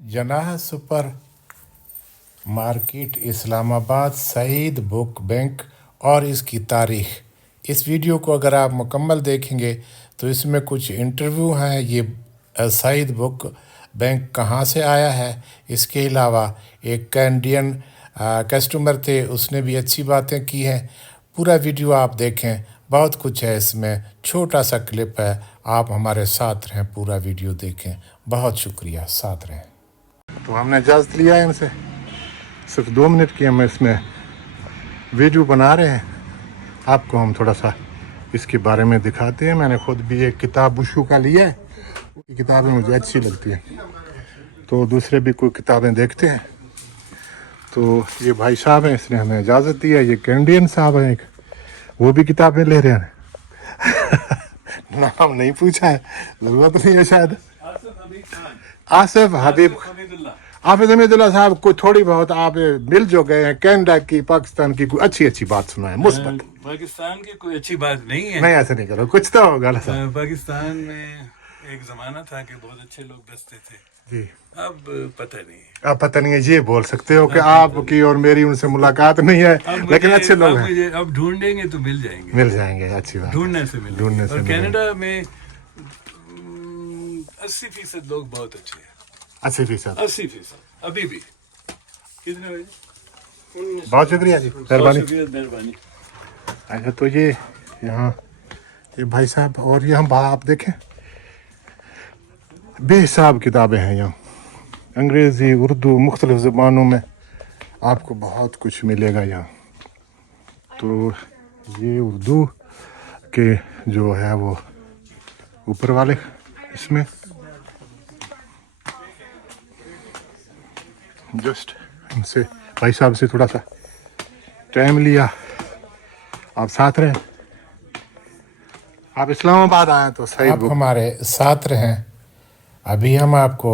जनाह super market Islamabad Saeed book bank और इसकी तारीख। इस वीडियो को अगर आप मुकम्मल देखेंगे तो इसमें कुछ इंटरव्यू हैं, ये सईद बुक बैंक कहाँ से आया है। इसके अलावा एक कैनेडियन कस्टमर थे, उसने भी अच्छी बातें की हैं। पूरा वीडियो आप देखें, बहुत कुछ है इसमें, छोटा सा क्लिप है, आप हमारे साथ रहें, पूरा वीडियो देखें। बहुत शुक्रिया, साथ रहें। तो हमने इजाज़त लिया है इनसे, सिर्फ 2 मिनट की हम इसमें वीडियो बना रहे हैं। आपको हम थोड़ा सा इसके बारे में दिखाते हैं। मैंने खुद भी एक किताब बुशू का लिया है, ये किताबें मुझे अच्छी लगती हैं, तो दूसरे भी कोई किताबें देखते हैं। तो ये भाई साहब हैं, इसने हमें इजाज़त दी है। ये कैनेडियन साहब हैं एक, वो भी किताबें ले रहे हैं। नाम नहीं पूछा है, ज़रूरत नहीं है शायद। आसिफ हबीब हाफिज हमीदुल्लाह साहब को थोड़ी बहुत आप मिल जो गए हैं कनाडा की, पाकिस्तान की कोई अच्छी अच्छी बात सुनाए मुस्बत। पाकिस्तान की कोई अच्छी बात नहीं है। नहीं, ऐसे नहीं करो, कुछ तो होगा ना साहब। पाकिस्तान में एक जमाना था कि बहुत अच्छे लोग बसते थे जी, अब पता नहीं। आप पता नहीं है, ये बोल सकते हो कि आपकी और मेरी उनसे मुलाकात नहीं है, लेकिन अच्छे लोग हैं। अब ढूंढेंगे तो मिल जाएंगे, मिल जाएंगे, अच्छी बात। ढूंढने से मिलेंगे। ढूंढने से और मिलेंगे। कनाडा में 80% लोग बहुत अच्छे हैं। 80%। 80% अभी भी। कितने बजे? बहुत शुक्रिया जी, मेहरबानी। मेहरबानी। अच्छा, तो ये यहाँ ये भाई साहब, और ये हम आप देखें बेहिसाब किताबें हैं यहाँ, अंग्रेज़ी, उर्दू, मुख्तलिफ ज़ुबानों में आपको बहुत कुछ मिलेगा यहाँ। तो ये उर्दू के जो है वो ऊपर वाले, इसमें जस्ट इनसे भाई साहब से थोड़ा सा टाइम लिया, आप साथ रहें। आप इस्लामाबाद आए तो सईद बुक हमारे साथ रहें। अभी हम आपको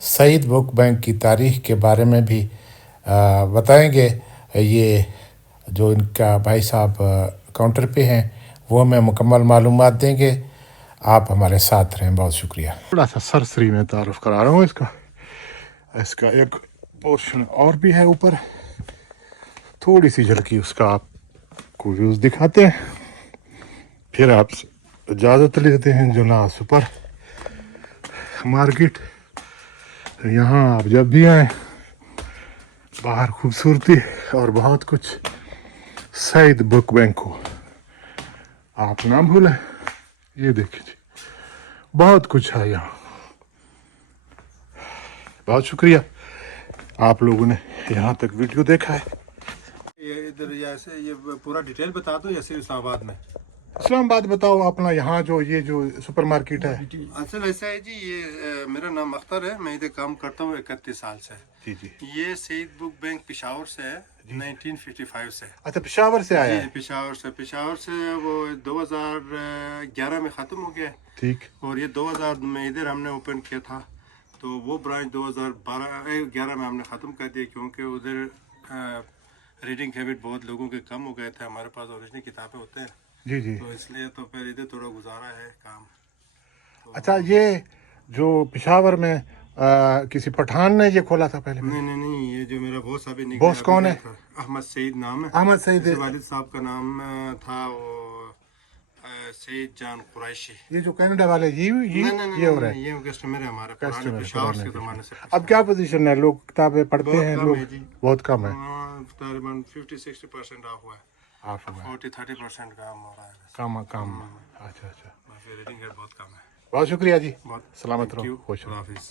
सईद बुक बैंक की तारीख के बारे में भी बताएंगे। ये जो इनका भाई साहब काउंटर पे हैं वो हमें मुकम्मल मालूमात देंगे। आप हमारे साथ रहें, बहुत शुक्रिया। थोड़ा सा सरसरी में तारुफ करा रहा हूँ इसका एक पोर्शन और भी है ऊपर, थोड़ी सी झलकी उसका आपको व्यूज़ दिखाते हैं, फिर आप इजाज़त लेते हैं। जनाह सुपर मार्केट, यहाँ आप जब भी आए, बाहर खूबसूरती और बहुत कुछ। सईद बुक बैंक को आप ना भूलें, ये देखिए जी, बहुत कुछ है यहाँ। बहुत शुक्रिया आप लोगों ने यहाँ तक वीडियो देखा है। ये इधर जैसे ये पूरा डिटेल बता दो या सिर्फ इस्लामाबाद में? इस्लामाबाद बताओ अपना, यहाँ जो ये जो सुपर मार्केट है। असल ऐसा है जी, ये मेरा नाम अख्तर है, मैं इधर काम करता हूँ 31 साल से। जी जी। ये सईद बुक बैंक पेशावर से है, 1955 से। अच्छा, पेशावर से आया है। पेशावर से वो 2011 में ख़त्म हो गया। ठीक। और ये 2000 में इधर हमने ओपन किया था, तो वो ब्रांच 2011 में हमने ख़त्म कर दिया, क्योंकि उधर रीडिंग हैबिट बहुत लोगों के कम हो गए थे। हमारे पास ओरिजिनल किताबें होते हैं जी जी, तो इसलिए तो फिर इधर थोड़ा गुजारा है काम। अच्छा, ये जो पेशावर में किसी पठान ने ये खोला था पहले? नहीं, ये जो मेरा बॉस अभी निकला, बॉस कौन है? अहमद सईद नाम है। अहमद सईद। वालिद साहब का नाम था वो सईद जान कुरैशी। ये जो कनाडा वाले ये हो रहा है, ये कस्टमर है हमारा, कस्टमर पेशावर के ज़माने से। अब क्या पोजीशन है, लोग किताबें पढ़ते हैं? लोग बहुत कम है, तकरीबन 50-60% ऑफ हुआ है, 40-30% काम हो रहा है। कम। अच्छा, रीडिंग है बहुत कम है। बहुत शुक्रिया जी, बहुत सलामत रहो, खुश रहो। हाफिज़।